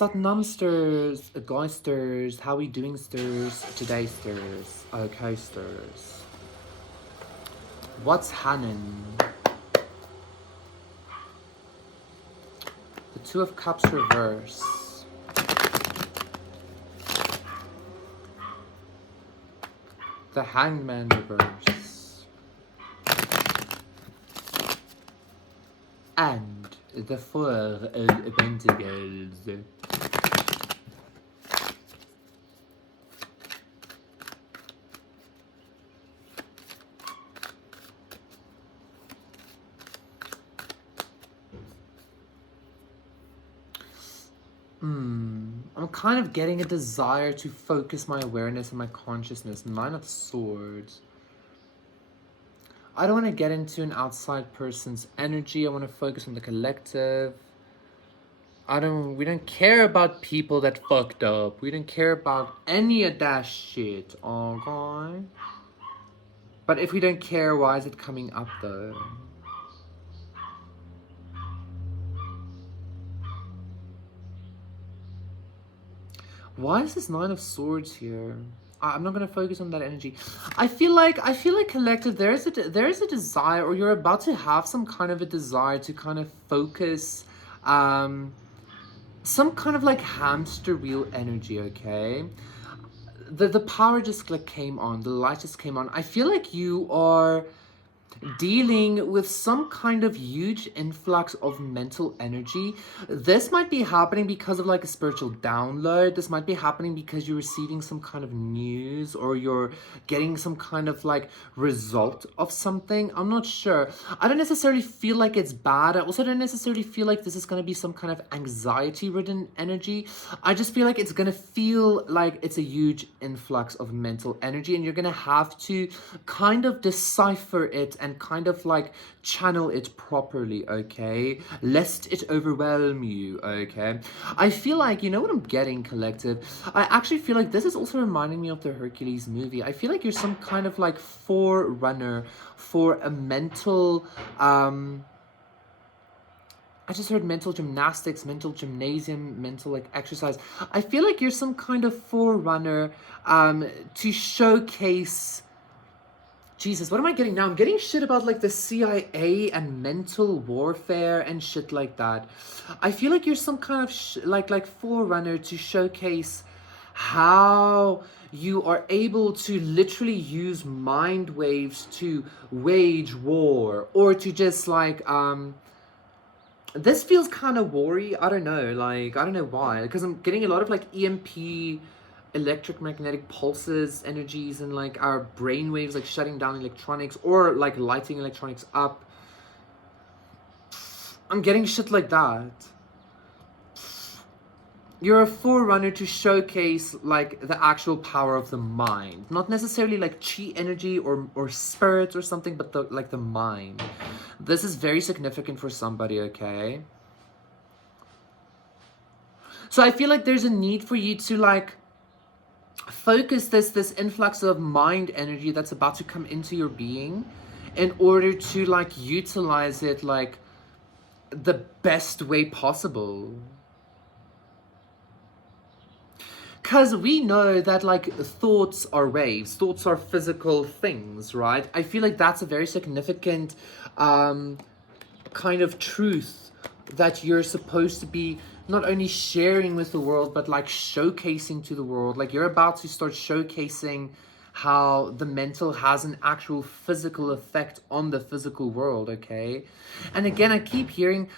Satnam stirs, guy stirs, how we doing stirs, today stirs, okay stirs. What's Hannon? The Two of Cups reverse. The Hangman reverse. And the Four of Pentacles. I'm kind of getting a desire to focus my awareness and my consciousness. Nine of Swords. I don't want to get into an outside person's energy. I want to focus on the collective. We don't care about people that fucked up. We don't care about any of that shit, okay? But if we don't care, why is it coming up though? Why is this Nine of Swords here? I'm not gonna focus on that energy. I feel like collective, there is a desire, or you're about to have some kind of a desire to kind of focus, some kind of like hamster wheel energy. Okay, the power just like came on, the light just came on. I feel like you are dealing with some kind of huge influx of mental energy. This might be happening because of like a spiritual download. This might be happening because you're receiving some kind of news, or you're getting some kind of like result of something. I'm not sure. I don't necessarily feel like it's bad. I also don't necessarily feel like this is going to be some kind of anxiety ridden energy. I just feel like it's going to feel like it's a huge influx of mental energy, and you're going to have to kind of decipher it and kind of like channel it properly, okay? Lest it overwhelm you, okay? I feel like, you know what I'm getting, collective? I actually feel like this is also reminding me of the Hercules movie. I feel like you're some kind of like forerunner for a mental, I just heard mental gymnastics, mental gymnasium, mental like exercise. I feel like you're some kind of forerunner to showcase. Jesus, what am I getting now? I'm getting shit about like the CIA and mental warfare and shit like that. I feel like you're some kind of like forerunner to showcase how you are able to literally use mind waves to wage war, or to just like this feels kind of war-y. I don't know, like I don't know why, because I'm getting a lot of like EMP, electromagnetic pulses, energies, and like our brain waves like shutting down electronics, or like lighting electronics up. I'm getting shit like that. You're a forerunner to showcase like the actual power of the mind, not necessarily like chi energy or spirits or something, but the mind. This is very significant for somebody, okay? So I feel like there's a need for you to like focus this influx of mind energy that's about to come into your being, in order to like utilize it like the best way possible. Because we know that like thoughts are waves, thoughts are physical things, right? I feel like that's a very significant kind of truth that you're supposed to be not only sharing with the world, but like showcasing to the world. Like you're about to start showcasing how the mental has an actual physical effect on the physical world, okay? And again, I keep hearing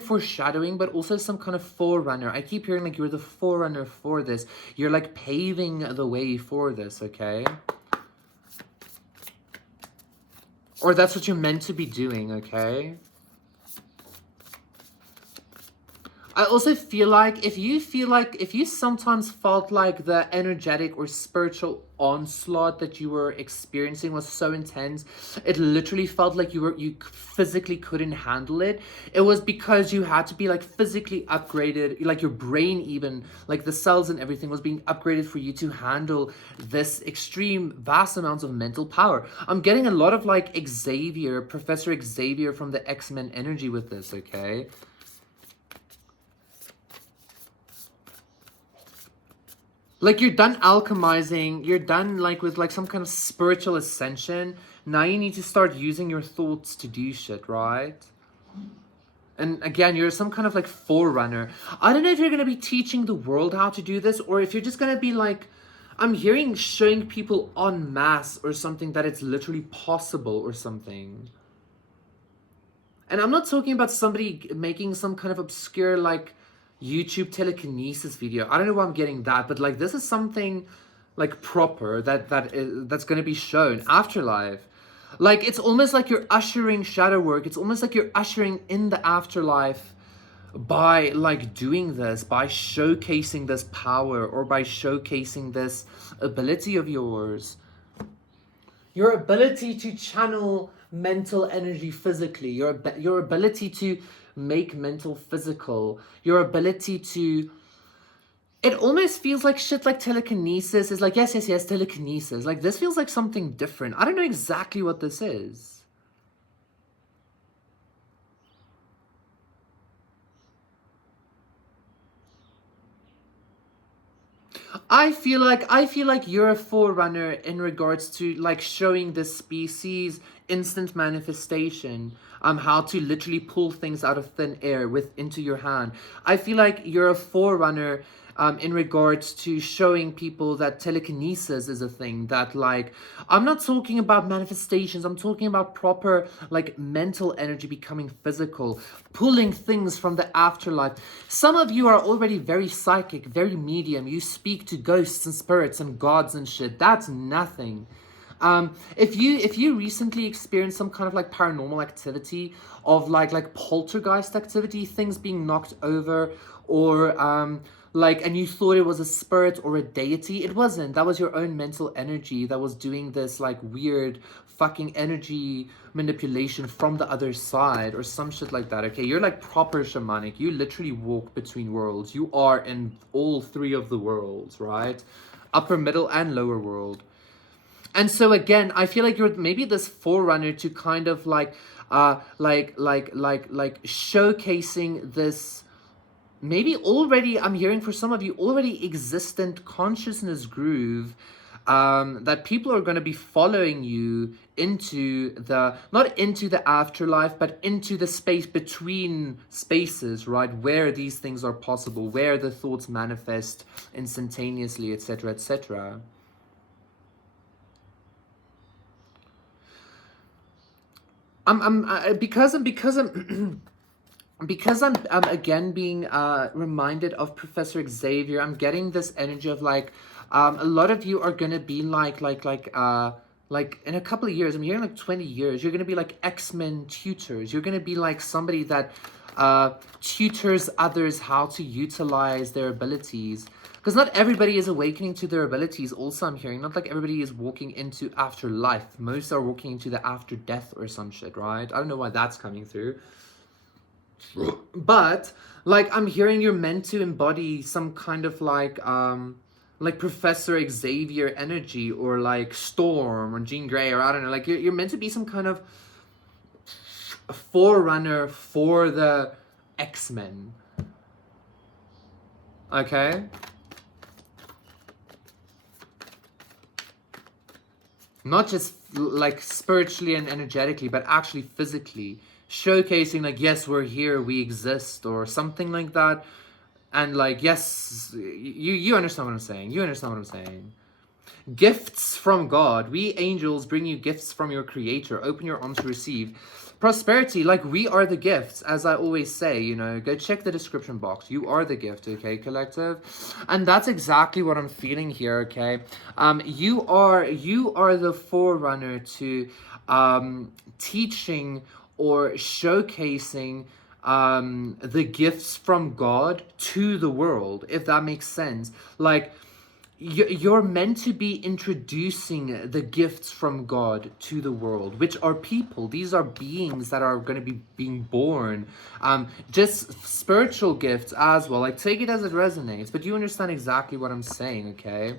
foreshadowing, but also some kind of forerunner. I keep hearing like you're the forerunner for this. You're like paving the way for this, okay? Or that's what you're meant to be doing, okay? I also feel like if you sometimes felt like the energetic or spiritual onslaught that you were experiencing was so intense, it literally felt like you physically couldn't handle it. It was because you had to be like physically upgraded, like your brain, even like the cells and everything was being upgraded for you to handle this extreme vast amounts of mental power. I'm getting a lot of like Professor Xavier from the X-Men energy with this, okay? Like you're done alchemizing, you're done like with like some kind of spiritual ascension. Now you need to start using your thoughts to do shit, right? And again, you're some kind of like forerunner. I don't know if you're going to be teaching the world how to do this, or if you're just going to be like, I'm hearing showing people en masse or something that it's literally possible or something. And I'm not talking about somebody making some kind of obscure like YouTube telekinesis video. I don't know why I'm getting that, but like this is something like proper that's going to be shown. Afterlife. Like it's almost like you're ushering shadow work. It's almost like you're ushering in the afterlife by like doing this, by showcasing this power or by showcasing this ability of yours. Your ability to channel mental energy physically, your ability to make mental physical, your ability to, it almost feels like shit like telekinesis is like, yes, yes, yes, telekinesis. Like this feels like something different. I don't know exactly what this is. I feel like you're a forerunner in regards to like showing the species instant manifestation, how to literally pull things out of thin air with into your hand. I feel like you're a forerunner in regards to showing people that telekinesis is a thing, that like, I'm not talking about manifestations, I'm talking about proper like mental energy becoming physical, pulling things from the afterlife. Some of you are already very psychic, very medium. You speak to ghosts and spirits and gods and shit. That's nothing. If you recently experienced some kind of like paranormal activity of like poltergeist activity, things being knocked over, or like, and you thought it was a spirit or a deity, it wasn't. That was your own mental energy that was doing this like weird fucking energy manipulation from the other side or some shit like that. Okay, you're like proper shamanic. You literally walk between worlds. You are in all three of the worlds, right? Upper, middle, and lower world. And so again, I feel like you're maybe this forerunner to kind of like showcasing this maybe already, I'm hearing for some of you, already existent consciousness groove, that people are going to be following you into the, not into the afterlife, but into the space between spaces, right? Where these things are possible, where the thoughts manifest instantaneously, etc., etc. Because I'm because I'm again being reminded of Professor Xavier. I'm getting this energy of like, a lot of you are gonna be like in a couple of years, I'm hearing like 20 years, you're gonna be like X-Men tutors. You're gonna be like somebody that tutors others how to utilize their abilities. Because not everybody is awakening to their abilities. Also, I'm hearing not like everybody is walking into afterlife. Most are walking into the after death or some shit, right? I don't know why that's coming through. But like I'm hearing you're meant to embody some kind of like Professor Xavier energy, or like Storm or Jean Grey, or I don't know, like you're meant to be some kind of forerunner for the X-Men. Okay? Not just like spiritually and energetically, but actually physically showcasing like, yes, we're here, we exist, or something like that. And like, yes, you understand what I'm saying. You understand what I'm saying. Gifts from God. We angels bring you gifts from your creator. Open your arms to receive. Prosperity, like we are the gifts, as I always say, you know, go check the description box. You are the gift, okay, collective? And that's exactly what I'm feeling here, okay? You are the forerunner to teaching or showcasing the gifts from God to the world, if that makes sense. Like, you're meant to be introducing the gifts from God to the world, which are people. These are beings that are going to be being born. Just spiritual gifts as well. Like, take it as it resonates, but you understand exactly what I'm saying, okay?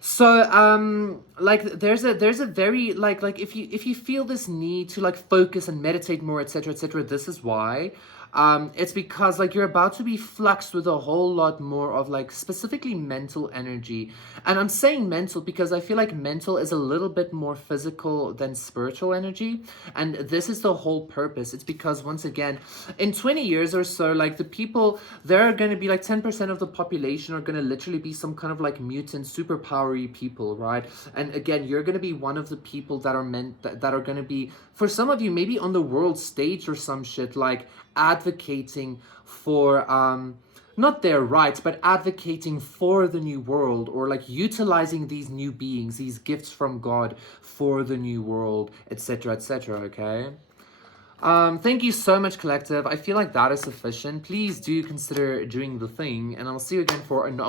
So like there's a very like if you feel this need to like focus and meditate more, etc., etc., this is why. It's because like you're about to be flexed with a whole lot more of like specifically mental energy. And I'm saying mental because I feel like mental is a little bit more physical than spiritual energy. And this is the whole purpose. It's because once again, in 20 years or so, like the people, there are going to be like 10% of the population are going to literally be some kind of like mutant superpowery people, right? And again, you're going to be one of the people that are meant that are going to be, for some of you, maybe on the world stage or some shit, like advocating for not their rights, but advocating for the new world, or like utilizing these new beings, these gifts from God for the new world, etc., etc. Okay. Thank you so much, Collective. I feel like that is sufficient. Please do consider doing the thing, and I'll see you again for an